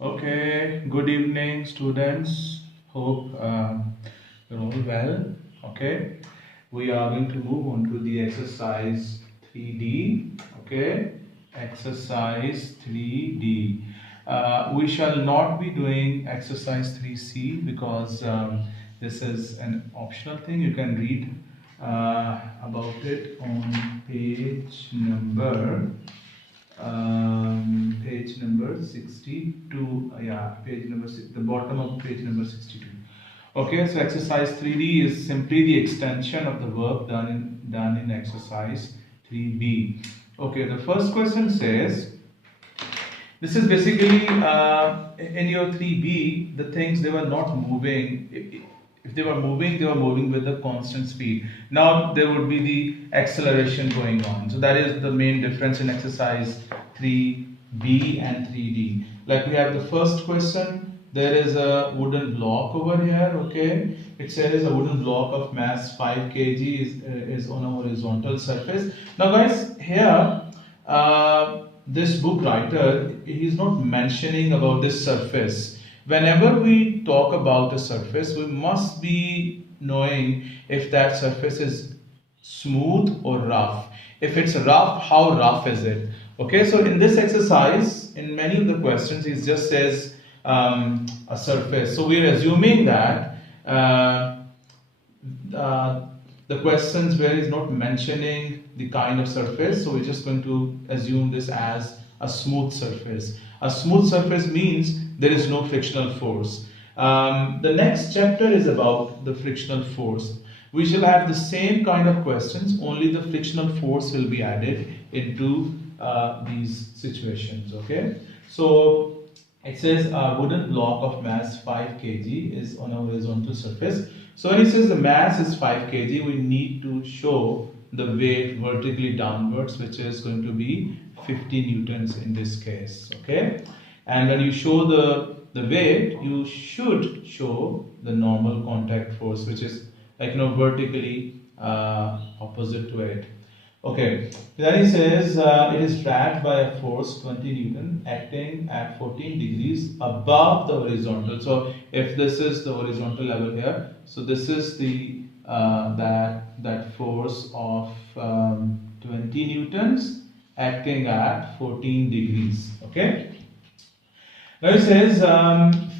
Okay, good evening, students. Hope you're all well. Okay, we are going to move on to the exercise 3D. Okay, exercise 3D. We shall not be doing exercise 3C because this is an optional thing. You can read about it on page number 62. Yeah, page number six, the bottom of page number 62. Okay, so exercise 3D is simply the extension of the work done in exercise 3B. Okay, the first question says, this is basically in your 3B, the things they were not moving. If they were moving with a constant speed. Now there would be the acceleration going on. So that is the main difference in exercise 3B and 3D. Like we have the first question, there is a wooden block over here. Okay, it says a wooden block of mass 5 kg is on a horizontal surface. Now guys, here this book writer, he is not mentioning about this surface. Whenever we talk about a surface, we must be knowing if that surface is smooth or rough. If it's rough, how rough is it? Okay, so in this exercise, in many of the questions, it just says a surface. So we're assuming that the questions where he's not mentioning the kind of surface, so we're just going to assume this as a smooth surface. A smooth surface means there is no frictional force. The next chapter is about the frictional force. We shall have the same kind of questions, only the frictional force will be added into these situations. Okay, so it says a wooden block of mass 5 kg is on a horizontal surface. So when it says the mass is 5 kg, we need to show the weight vertically downwards, which is going to be 50 newtons in this case. Okay, and when you show the weight, you should show the normal contact force, which is like vertically opposite to it. Okay, then he says it is dragged by a force 20 Newton acting at 14 degrees above the horizontal. So if this is the horizontal level here, so this is the that force of 20 newtons acting at 14 degrees. Okay. Now it says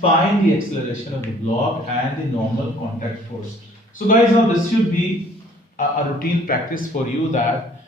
find the acceleration of the block and the normal contact force. So guys, now this should be a routine practice for you that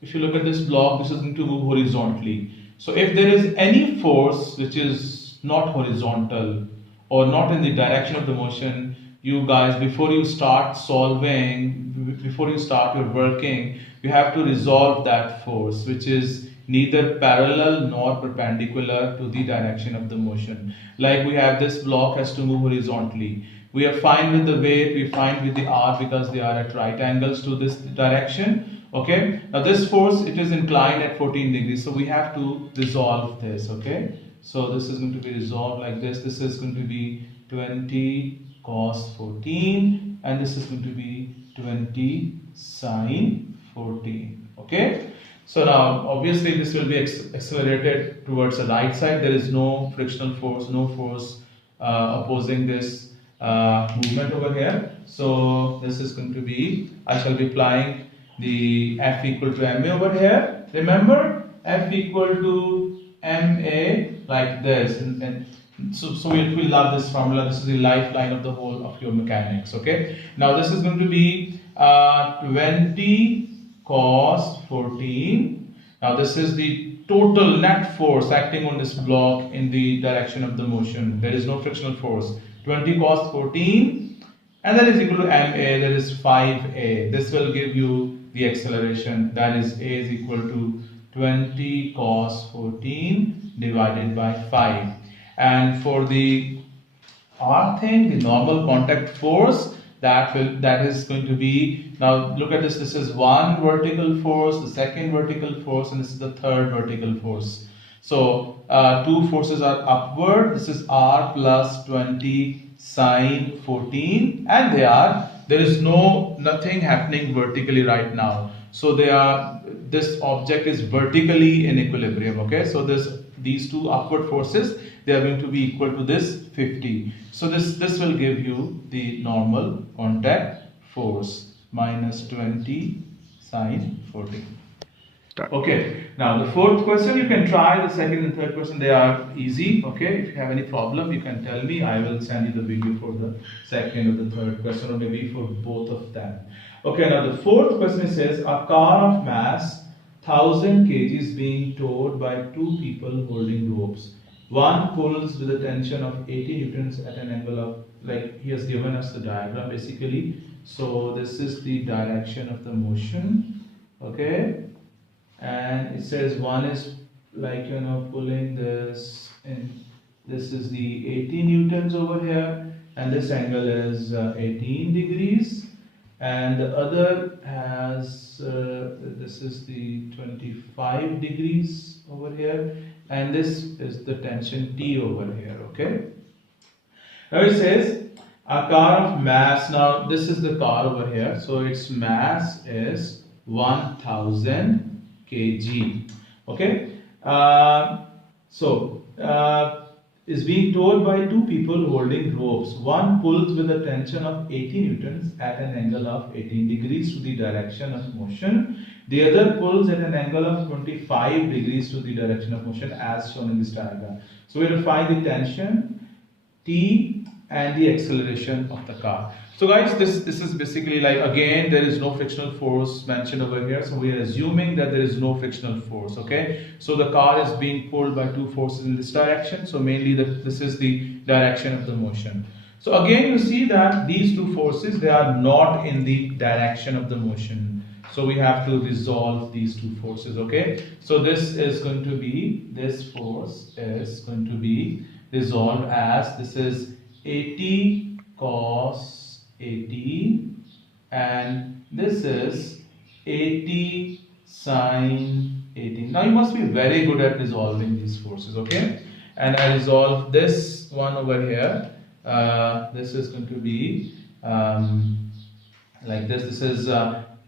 if you look at this block, this is going to move horizontally. So if there is any force which is not horizontal or not in the direction of the motion, you guys, before you start solving, before you start your working, you have to resolve that force which is neither parallel nor perpendicular to the direction of the motion. Like we have this block has to move horizontally. We are fine with the weight, we are fine with the R because they are at right angles to this direction. Okay, now this force, it is inclined at 14 degrees, so we have to resolve this. Okay, so this is going to be resolved like this. This is going to be 20 cos 14 and this is going to be 20 sine 14. Okay, so now obviously this will be accelerated towards the right side. There is no frictional force, no force opposing this movement over here. So this is going to be, I shall be applying the F equal to ma over here. Remember, F equal to ma like this, and so we love this formula. This is the lifeline of the whole of your mechanics. Okay, now this is going to be 20 cos 14. Now this is the total net force acting on this block in the direction of the motion. There is no frictional force. 20 cos 14 and that is equal to ma, that is 5a. This will give you the acceleration, that is a is equal to 20 cos 14 divided by 5. And for the R thing, the normal contact force, that is going to be, now look at this, this is one vertical force, the second vertical force, and this is the third vertical force. So two forces are upward. This is R plus 20 sine 14, and there is nothing happening vertically right now. So this object is vertically in equilibrium. Okay, so these two upward forces, they are going to be equal to this 50. So this will give you the normal contact force, minus 20 sine 40. Okay, now the fourth question, you can try the second and third question, they are easy. Okay, if you have any problem, you can tell me. I will send you the video for the second or the third question, or maybe for both of them. Okay, now the fourth question says, a car of mass 1000 kg is being towed by two people holding ropes. One pulls with a tension of 80 newtons at an angle of, like he has given us the diagram basically. So this is the direction of the motion. Okay, and it says one is like pulling this in, this is the 80 newtons over here, and this angle is 18 degrees, and the other has this is the 25 degrees over here, and this is the tension T over here. Okay, now it says a car of mass, now this is the car over here, so its mass is 1000 kg. Okay, is being towed by two people holding ropes. One pulls with a tension of 80 newtons at an angle of 18 degrees to the direction of motion. The other pulls at an angle of 25 degrees to the direction of motion as shown in this diagram. So we will find the tension T and the acceleration of the car. So guys, this is basically like, again, there is no frictional force mentioned over here, so we are assuming that there is no frictional force. Okay, so the car is being pulled by two forces in this direction, so mainly this is the direction of the motion. So again, you see that these two forces, they are not in the direction of the motion, so we have to resolve these two forces. Okay, so this is going to be, this force is going to be resolved as, this is 80 cos 80, and this is 80 sine 18. Now you must be very good at resolving these forces. Okay, and I resolve this one over here. This is going to be like this. This is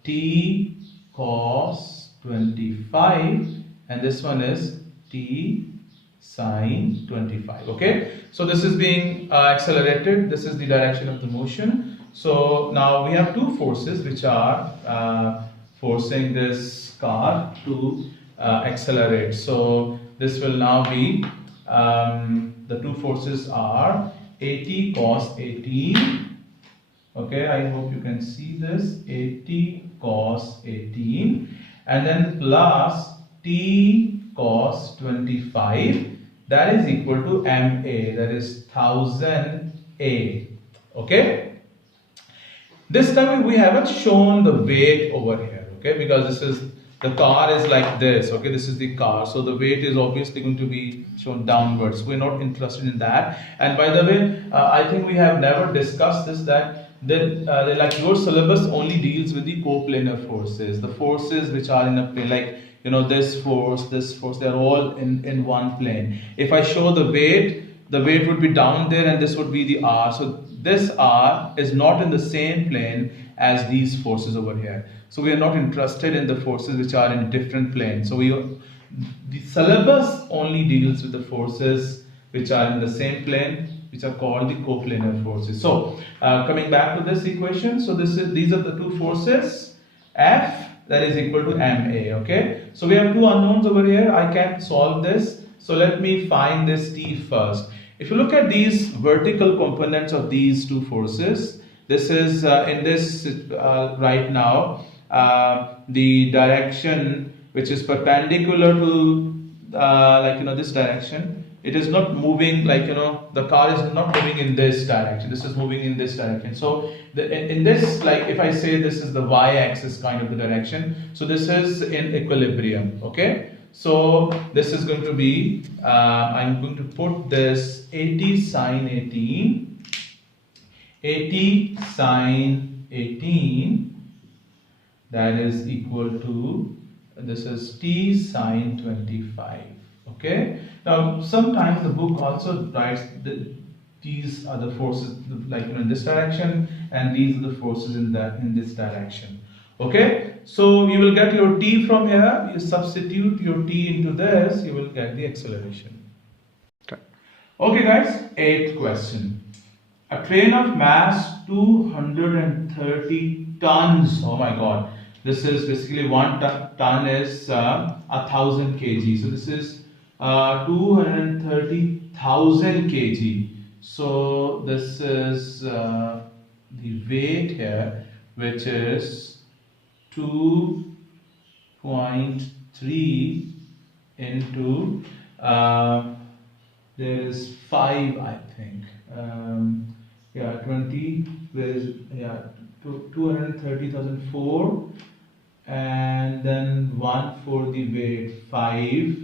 T cos 25, and this one is T sine 25. Okay, so this is being accelerated. This is the direction of the motion. So now we have two forces which are forcing this car to accelerate. So this will now be, the two forces are 80 cos 18. Okay, I hope you can see this, 80 cos 18, and then plus T cos 25, that is equal to MA, that is 1000 A. Okay, this time we haven't shown the weight over here. Okay, because this is, the car is like this. Okay, this is the car, so the weight is obviously going to be shown downwards. We're not interested in that. And by the way, I think we have never discussed this, that like your syllabus only deals with the coplanar forces, the forces which are in a plane, like this force, they are all in one plane. If I show the weight would be down there, and this would be the R. So this R is not in the same plane as these forces over here. So we are not interested in the forces which are in different planes. So the syllabus only deals with the forces which are in the same plane, which are called the coplanar forces. So coming back to this equation, so these are the two forces, F, that is equal to MA. Okay, so we have two unknowns over here. I can solve this. So let me find this T first. If you look at these vertical components of these two forces, this is in this right now, the direction which is perpendicular to this direction, it is not moving, like the car is not moving in this direction, this is moving in this direction. So in this, like if I say this is the y-axis kind of the direction, so this is in equilibrium. Okay, so this is going to be, I'm going to put this 80 sine 18, 80 sine 18, that is equal to, this is T sine 25. Okay, now sometimes the book also writes these are the forces, like in this direction, and these are the forces in this direction. Okay, so you will get your t from here, you substitute your t into this, you will get the acceleration. Okay guys, eighth question. A train of mass 230 tons. Oh my god. This is basically one ton is 1000 kg. So this is 230,000 kg. So this is the weight here, which is 2.3 into there is 5, I think. Yeah, 20, there is, yeah, 230,004, and then 1 for the weight, 5,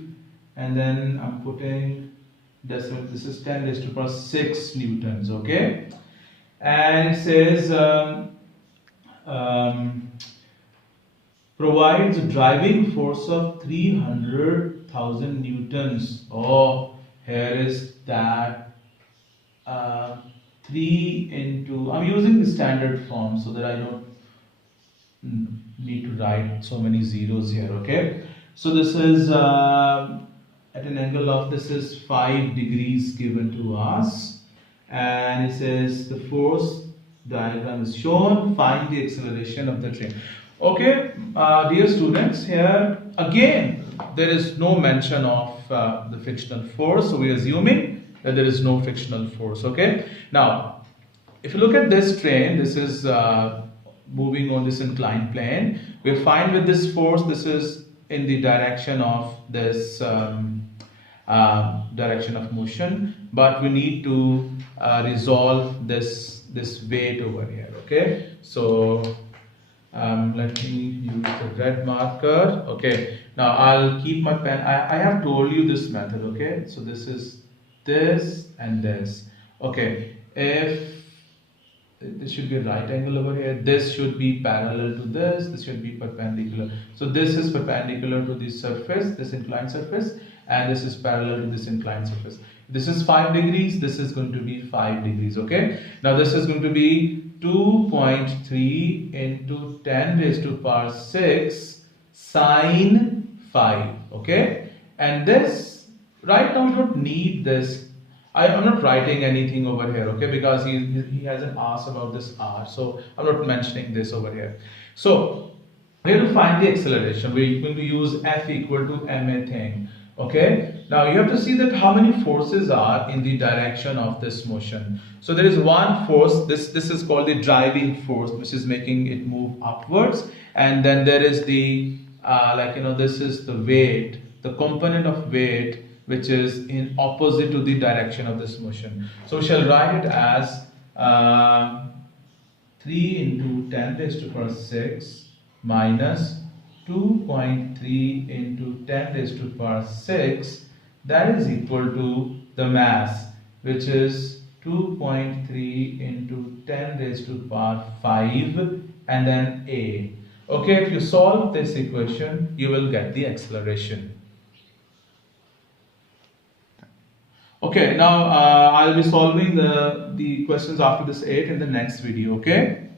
and then I'm putting decimal, this is 10 raised to the power 6 newtons, okay? And it says, provides a driving force of 300,000 newtons. Oh, here is that 3 into, I'm using the standard form so that I don't need to write so many zeros here, okay? So this is at an angle of, this is 5 degrees given to us, and it says the force diagram is shown, find the acceleration of the train. Okay, dear students, here again there is no mention of the frictional force, so we are assuming that there is no frictional force. Okay, now if you look at this train, this is moving on this inclined plane. We find with this force, this is in the direction of this direction of motion, but we need to resolve this weight over here. Okay, so let me use the red marker. Okay, now I'll keep my pen. I have told you this method. Okay, so this is this and this. Okay, if this should be a right angle over here, this should be parallel to this should be perpendicular. So this is perpendicular to the surface, this inclined surface, and this is parallel to this inclined surface. This is 5 degrees, this is going to be 5 degrees. Okay, now this is going to be 2.3 into 10 raised to power 6 sine 5. Okay, and this, right now we don't need this. I'm not writing anything over here, okay, because he hasn't asked about this r, so I'm not mentioning this over here. So we have to find the acceleration. We're going to use F equal to ma thing. Okay, now you have to see that how many forces are in the direction of this motion. So there is one force, this is called the driving force, which is making it move upwards, and then there is the this is the weight, the component of weight, which is in opposite to the direction of this motion. So we shall write it as 3 into 10 raised to the power 6 minus 2.3 into 10 raised to the power 6, that is equal to the mass, which is 2.3 into 10 raised to the power 5, and then a. Okay, if you solve this equation, you will get the acceleration. Okay, now I'll be solving the questions after this 8 in the next video. Okay.